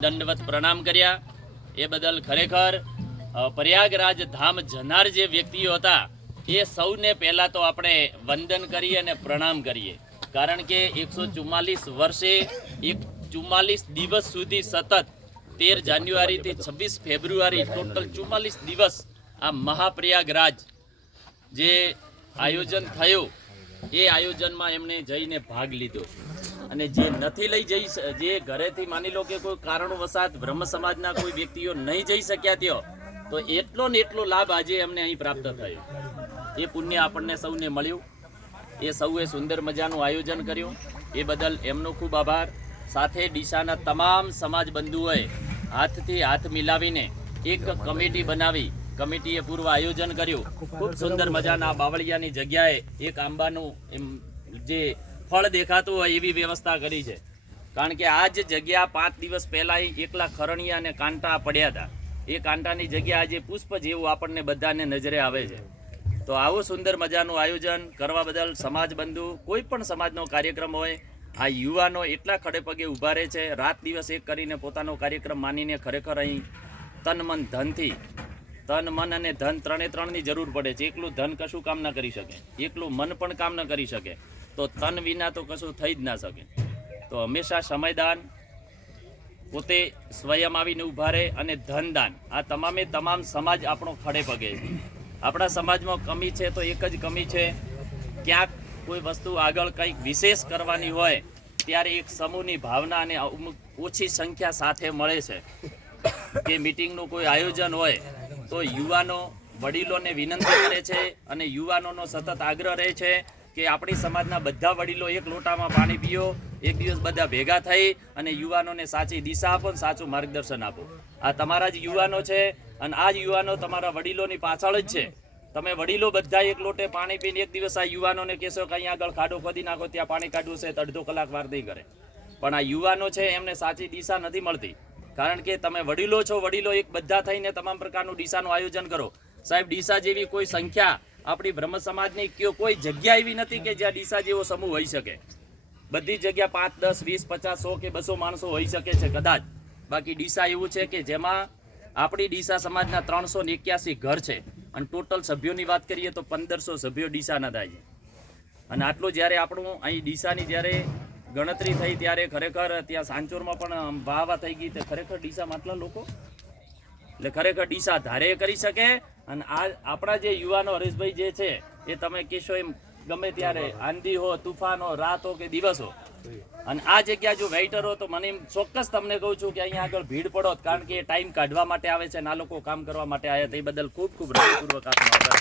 दंडवत प्रणाम कर्या ए बदल खरेखर प्रयागराज धाम जनार जे व्यक्तिओ हता ए सौने पहला तो आपणे वंदन करीए अने प्रणाम करीए, कारण के 144 वर्षे 144 दिवस सुधी सतत 13 जान्युआरी थी 26 फेब्रुआरी टोटल 44 दिवस आ महाप्रयागराज जे आयोजन थयो ए आयोजन में एमने जईने भाग लीधो અને જે નથી લઈ જઈ જે ઘરેથી માની લો કે કોઈ કારણોવશાત બ્રહ્મ સમાજના કોઈ વ્યક્તિઓ નહીં જઈ શક્યા ત્યો તો એટલો ને એટલો લાભ આજે અમને અહીં પ્રાપ્ત થયો। એ પુણ્ય આપણને સૌને મળ્યું। એ સૌએ સુંદર મજાનું આયોજન કર્યું એ બદલ એમનો ખૂબ આભાર। સાથે ડીસાના તમામ સમાજ બંધુઓએ હાથથી હાથ મિલાવીને એક કમિટી બનાવી કમિટીએ પૂર્વ આયોજન કર્યું। ખૂબ સુંદર મજાના બાવળિયાની જગ્યાએ એક આંબાનું જે फल देखातुं होय एवी व्यवस्था करी है, कारण के आज जग्या 5 दिवस पहला एकला खरणिया ने कांटा पड्या था। ए कांटानी जग्या आज पुष्प जेवुं आपणने बधाने नजरे आवे छे। तो आवो सुंदर मजानुं आयोजन करवा बदल समाज बंधु कोई पण समाजनो कार्यक्रम होय आ युवानो एटला खड़े पगे उभा रहे छे, रात दिवस एक करीने पोतानो कार्यक्रम मानीने खरेखर अहीं तन मन धनथी तन मन अने धन त्रणेय त्रणनी जरूर पड़े छे। एकलुं धन कशुं काम न करी शके, एकलुं मन पण काम न करी शके, तो तन विना तो कशुं थई ज ना सके। तो हमेशा समयदान पोते स्वयं आवीने उभा रहे अने धनदान आ तमामे तमाम समाज आपणो खड़े पगे छे। आपणा समाजमां कमी छे तो एक ज कमी छे, क्यांक कोई वस्तु आगळ कंईक विशेष करवानी होय त्यारे एक समूहनी भावना अने ओછી संख्या साथे मळे छे के मीटिंगनुं कोई आयोजन होय तो युवानो वडीलोने विनंती करे छे अने युवानोनो सतत आग्रह रहे छे कि अपनी समाजना बधा वडीलो एक लोटामां पाणी पीओ, एक दिवस बधा भेगा थई अने युवानोने साची दिशा आपो, साचुं मार्गदर्शन आपो। आ तमारा ज युवानो छे अने आ युवानो तमारा वडीलोनी पाछळ ज छे। तमे वडीलो बधा एक लोटे पाणी पीने एक दिवस आ युवानोने कहेशो कि अहीं आगळ खाडो खोदी नाखो, त्यां पाणी काढवुं छे तो अर्धो कलाक वार नहीं करे। पण आ युवानो छे एमने साची दिशा नथी मळती, कारण के तमे वडीलो छो, वडीलो एक बधा थईने तमाम प्रकारनुं दिशानुं आयोजन करो। साहेब डीसा जेवी कोई संख्या अपनी ब्रह्म समाजनी कोई जग्या एवी नथी के ज्यां डीसा जेवो समूह होई शके। बधी जग्या 5, 10, 20, 50, 100 के 200 माणसो होई शके छे कदाच, बाकी डीसा एवुं छे के जेमां आपणी डीसा समाजना 381 घर छे अने टोटल सभ्योनी वात करीए तो 1500 सभ्यो डीसाना थाय छे। अने आटलो ज्यारे आपणुं અહીં डीसानी ज्यारे गणतरी थई त्यारे खरेखर त्यां सांचोरमां पण वाहवा थई गई ते खरेखर डीसामां आटला लोको એટલે ખરેખર ડીસા ધારે કરી શકે। અને આ આપણા જે યુવાનો હરેશભાઈ જે છે એ તમે કહેશો એમ ગમે ત્યારે આંધી હો, તુફાન હો, રાત હો કે દિવસ હો, અને આ જગ્યા જો વેઇટર હો તો મને ચોક્કસ તમને કહું છું કે અહીંયા આગળ ભીડ પડો, કારણ કે એ ટાઈમ કાઢવા માટે આવે છે અને આ લોકો કામ કરવા માટે આવ્યા। તે બદલ ખૂબ ખૂબ હૃદયપૂર્વક આપનો આભાર।